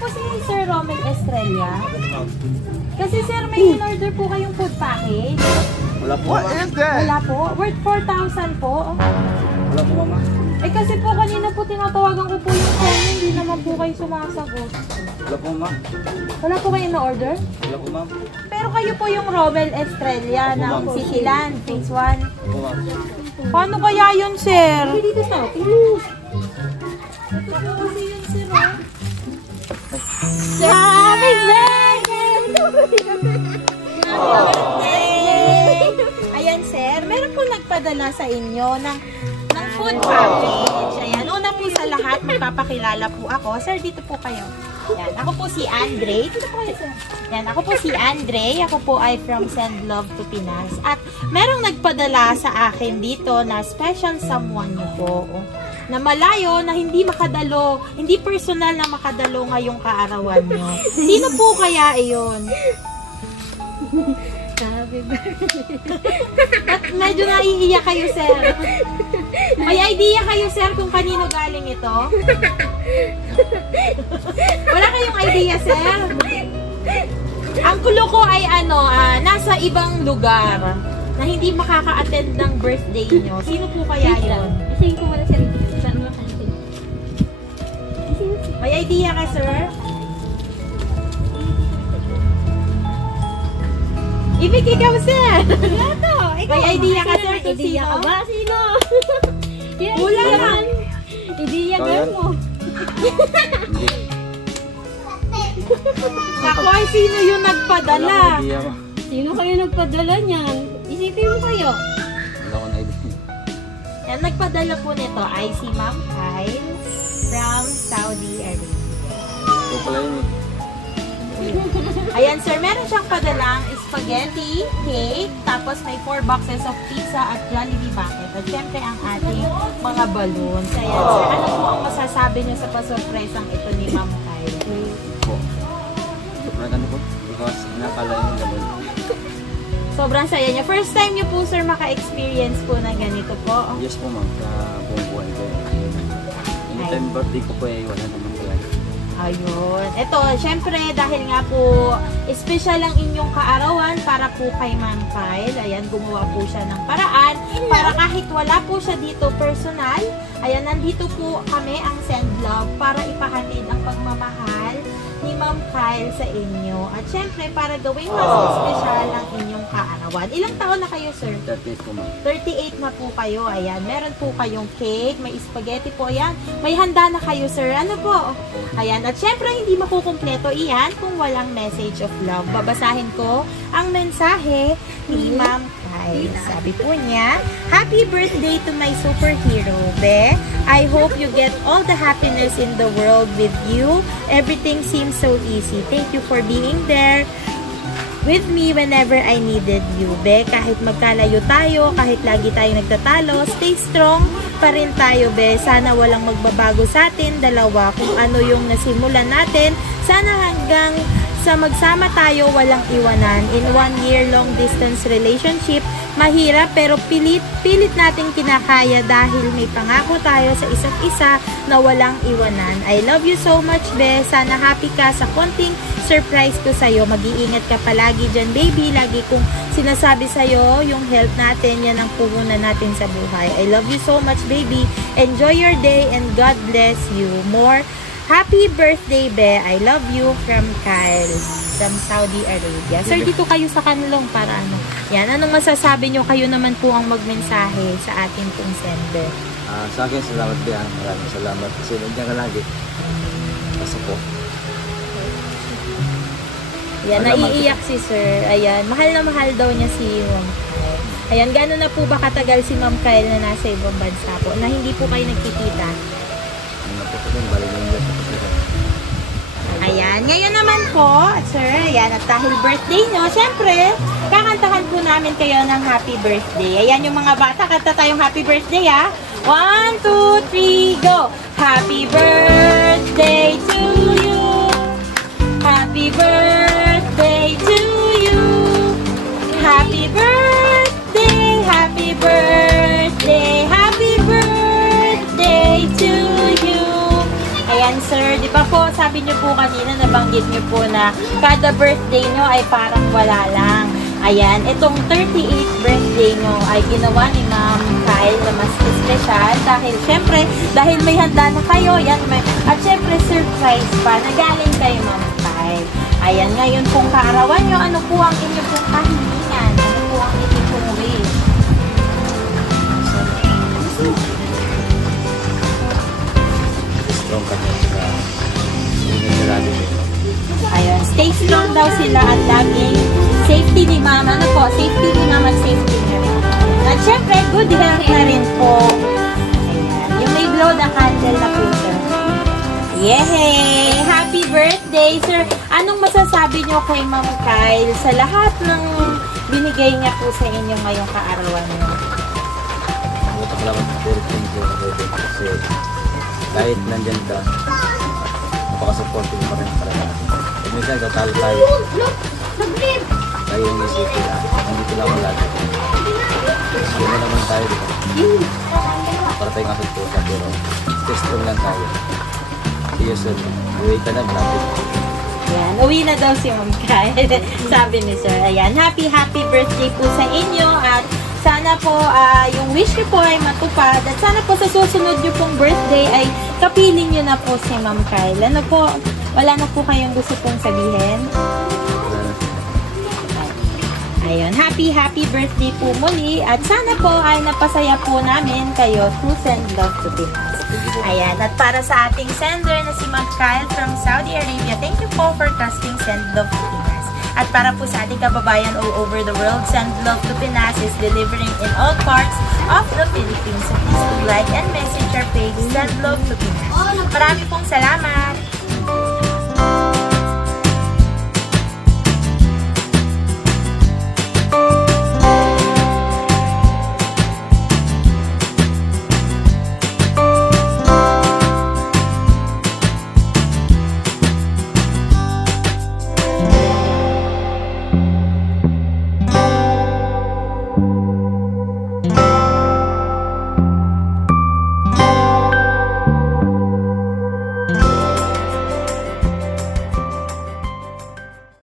po si Sir Romel Estrella. Kasi sir, may in-order po kayong food package. Wala po. What is that? Wala po. Worth 4,000 po. Wala po, mama. Eh kasi po kanina po tinatawagan ko po yung phone, hindi naman po kayo sumasagot. Wala po, ma'am. Wala po kayo na-order? Wala po, ma'am. Pero kayo po yung Romel Estrella ng Sisilan, Phase 1. Po, ma'am. Paano kaya yun, sir? Dito sa atin. Ito po kasi yun, sir, oh. Happy birthday! Happy birthday! Ayan, sir. Meron po nagpadala sa inyo ng food package. Ayan. Una po sa lahat, magpapakilala po ako. Sir, dito po kayo. Ayan. Ako po si Andre. Dito po kayo, sir. Ayan. Ako po si Andre. Ako po ay from Send Love to Pinas. At merong nagpadala sa akin dito na special someone niyo po. Na malayo, na hindi makadalo, hindi personal na makadalo ngayong kaarawan nyo. Sino po kaya iyon? Happy birthday. At medyo naiiyak kayo, sir. May idea kayo, sir, kung kanino galing ito? Wala kayong idea, sir? Ang kulo ko ay nasa ibang lugar na hindi makaka-attend ng birthday nyo. Sino po kaya yun? Isayin ko muna siya. May idea ka, sir? Ibig ikaw, sir! May idea ka, sir, kung Idea ka sino? ba? Sino? Wala lang! Idea Ikaw ka yan? mo. Ako ay sino yung nagpadala? Wala akong idea, ma. Sino kayo nagpadala niyan? Isipin mo kayo. Wala akong idea. Yan, nagpadala po nito ay si Ma'am Kyle from Saudi Arabia. Ito pala yun eh. Ayan, sir, meron siyang padalang spaghetti, cake, tapos may 4 boxes of pizza at Jollibee bucket. At syempre ang ating mga balloons. Ayan, sir, ano po ang masasabi niyo sa pasurpresang ito ni Ma'am Kyle? Po. Sobrang ano po? Because nakala yung gano'n. Sobrang saya niya. First time niyo po, sir, maka-experience po ng ganito po. Yes po, ma'am. Sa buong buhay ko. Anytime birthday ko po eh, wala naman ko yan. Ayun. Ito, syempre, dahil nga po, special ang inyong kaarawan para po kay Ma'am Kyle. Ayan, gumawa po siya ng paraan para kahit wala po siya dito personal, ayan, nandito po kami ang Send Love para ipahatid ang pagmamahal ni Ma'am Kyle sa inyo. At syempre, para gawing mas special ang inyong kaarawan. Ilang taon na kayo, sir? 38 po, ma'am. 38 na po kayo. Ayan, meron po kayong cake, may spaghetti po. Ayan, may handa na kayo, sir. Ano po? Ayan, at syempre, hindi makukumpleto iyan kung walang message of love. Babasahin ko ang mensahe ni Ma'am Kyle. Sabi po niya, Happy birthday to my superhero, Be. I hope you get all the happiness in the world with you. Everything seems so easy. Thank you for being there with me whenever I needed you, Be. Kahit magkalayo tayo, kahit lagi tayo nagtatalo, stay strong pa rin tayo, Be. Sana walang magbabago sa atin, dalawa. Kung ano yung nasimulan natin, sana hanggang sa magsama tayo, walang iwanan. In 1 year long distance relationship, mahirap pero pilit nating kinakaya dahil may pangako tayo sa isa't isa na walang iwanan. I love you so much, Be. Sana happy ka sa konting surprise ko sa'yo. Mag-iingat ka palagi dyan, baby. Lagi kong sinasabi sa'yo, yung health natin, yan ang puhunan natin sa buhay. I love you so much, baby. Enjoy your day and God bless you. More happy birthday, Be. I love you from Kyle from Saudi Arabia. Sir, dito kayo sa kanlong para ano. Yan, anong masasabi nyo? Kayo naman po ang magmensahe sa ating pong sender. Sa akin, salamat Be. Maraming salamat kasi nandiyan ka lagi. Kasi po. Yan, naiiyak si sir. Ayan, mahal na mahal daw niya si Ma'am Kyle. Ayan, gano'n na po ba katagal si Ma'am Kyle na nasa ibang bansa po? Na hindi po kayo nagkikita? Ano po ko bali ng Diyos na po. Ayan, ngayon naman po, sir, ayan, at dahil birthday nyo, syempre, kakantahan po namin kayo ng happy birthday. Ayan yung mga bata, kanta tayong happy birthday, ha? 1, 2, 3, go! Happy birthday to you! Happy birthday to you! Happy birthday! Happy birthday! Happy birthday to you! Ayan, sir, di ba po, sabi niyo po kanina, nabanggit niyo po na kada birthday niyo ay parang wala lang. Ayan, itong 38th birthday niyo ay ginawa ni Ma'am Kyle na mas special dahil syempre, dahil may handa na kayo, yan, at syempre surprise pa na galing kay Ma'am Kyle. Ayan, ngayon pong kaarawan niyo, ano po ang inyong pong kahilingan? Ano po ang inyong pong wish? Strong kami sa lagi. Ayun, stay strong daw sila at laging safety ni Mama. Ano po? Safety ni Mama at safety niya rin. At syempre, good health na rin po. Ayan, yung may blow the candle na po, sir. Yay! Happy birthday, sir! Anong masasabi niyo kay Ma'am Kyle sa lahat ng binigay niya po sa inyo ngayong kaarawan niyo? Salamat po rin po kasi kahit nandyan ka, napaka-supportive pa rin para natin. At minsan tatalo tayo. Tayo yung isipin na nandito lang lagi. Hindi na naman tayo dito. Para tayong asat po sa pero stay strong lang tayo. See you soon. Uwi ka na malapit. Ayan, uwi na daw si Ma'am Kyle. Sabi ni sir. Ayan, happy birthday po sa inyo at sana po yung wish niyo po ay matupad at sana po sa susunod niyo pong birthday ay kapiling niyo na po si Ma'am Kyle. Ano po, wala na po kayong gusto pong sabihin? Ayun, happy birthday po muli at sana po ay napasaya po namin kayo to send love to Pinas. Ayan, at para sa ating sender na si Ma'am Kyle from Saudi Arabia, thank you po for trusting Send Love to Pinas. At para po sa ating kababayan all over the world, Send Love to Pinas is delivering in all parts of the Philippines. So please like and message our page, Send Love to Pinas. Marami pong salamat!